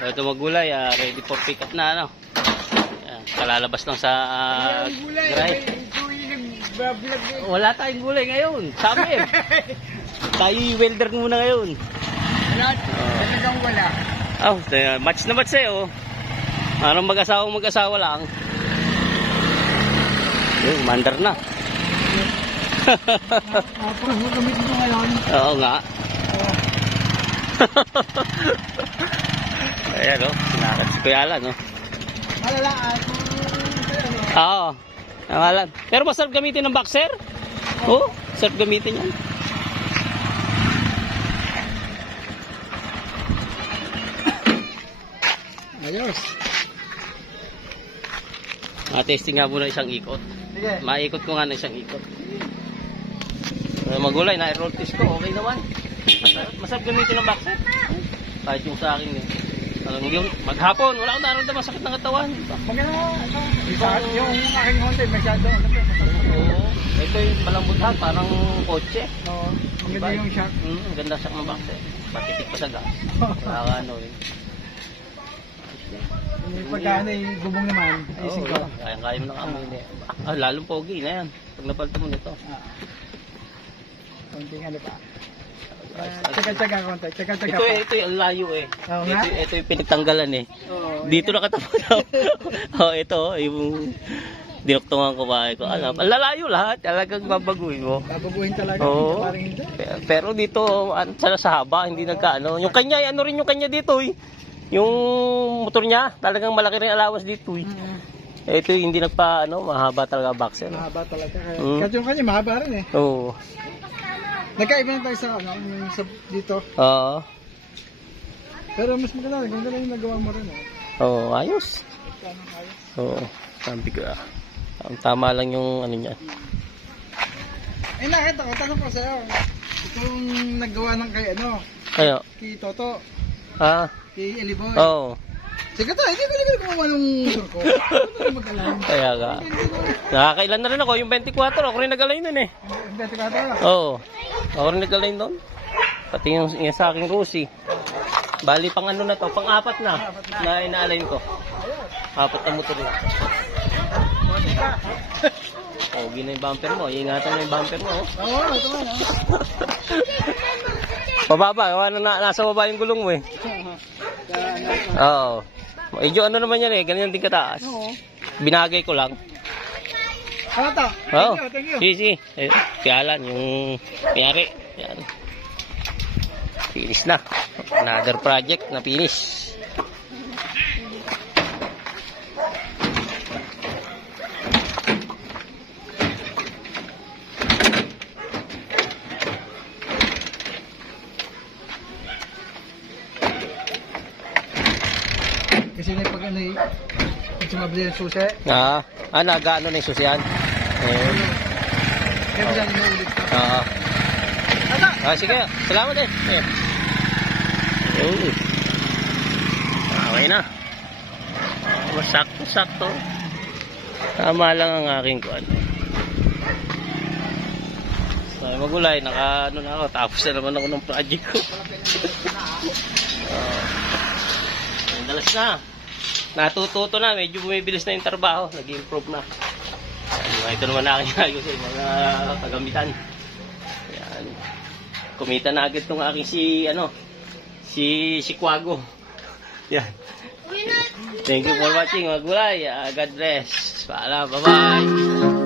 Ito magulay, ready for pick up na ano. Yan, kalalabas lang sa grind. Wala tayong gulay ngayon. Sabi tayo welder muna ngayon. Wala, talagang wala. Oh, match na match eh, oh. Parang mag-asawa lang. Yung mandar na. Tapos mo gamit mo ngayon. Oo nga. Ayan, oh. Sinakad si Kuya Alan, oh. Malalaan. Oo. Alan. Pero masarap gamitin ng boxer? Oo. Sarap gamitin yan. Ayos. Testing nga muna isang ikot. Sige. Maikot ko nga na isang ikot. Magulay, na-roll test ko. Okay naman. Masarap gamitin ng boxer. Kahit yung sa akin eh. Yung maghapon, wala akong nararamdaman sakit ng katawan. Maganda yung aking Honda, masyado. Oo. Ito yung malambuthan, parang kotse. Oo. Maganda yung shock. Ang ganda siya ng boxer. Patitik pa sa gas. Kaya ano eh. Pagka yung bubong naman, ayusin ko. Kaya mo na kami eh. Lalong pogi na yan. Pag napalta mo nito. Konting ano pa. Tsaga-tsaga konti. Tsaga-tsaga Ito pa. ito yung layo eh. Oo nga. Ito yung pinagtanggalan eh. Oo. Dito nakatapat ako. Oh, ito yung dinuktungan ko ba ko. Alam, ang lalayo lahat. Talagang babaguhin mo. Babaguhin talaga. Oo. Parang hindi. Pero dito sa haba, hindi nagkaano. Yung kanya, ano rin yung kanya dito eh. Yung motor niya, talagang malaki rin allowance dito eh. Ito hindi mahaba talaga boxer. Mahaba talaga. Kasi yung kanya mahaba rin eh. Oo. Nagkaiba na tayo sa yung sa dito. Oo. Pero mas maganda yung nagawa mo rin eh. Oo, ayos. Tamang ayos. Oo, sabi ko tama lang yung ano niya. Eh nakita ko, tanong ko sa'yo. Itong naggawa ng kay Kaya, kay Toto, kay Eliboy. oo. Sige to, hindi ko gumawa ng motor ko. Ano na mag-alam? Kaya nga. Nakakailan na rin ako, yung 24, ako rin nag-align nun eh. 24 Oo. Ako rin nag-align nun. Pati yung sa aking Rusi. Bali pang ano na to, pang apat na ina-align ko. Apat na motor yun. Oh, gina yung bumper mo. Iingatan mo yung bumper mo. Oo, ito man. Pababa, nasa baba yung gulong mo eh. Oo. Medyo ano naman yan eh, ganyan din kataas. Oo. Binagay ko lang. Ano to? Oo. Thank you. Si. Kaya Alan, yung piyari. Yan. Finish na. Another project na finish. Kasi na pag pag sumabli yung susi, Nag-ano na yung susiyan. kaya ba dyan inuulit ka? Sige. Salamat eh. Okay na. Sakto. Tama lang ang aking kuwan. So, magulay. Na ako. Tapos na naman ako ng project ko. Ang dalas na. Natututo na. Medyo bumibilis na yung trabaho. Nag-improve na. Ito naman na aking ayos eh. Mga kagamitan. Ayan. Kumita na agad itong aking si Quago. Yan. Thank you for watching, magulay. God bless. Paalam. Bye-bye.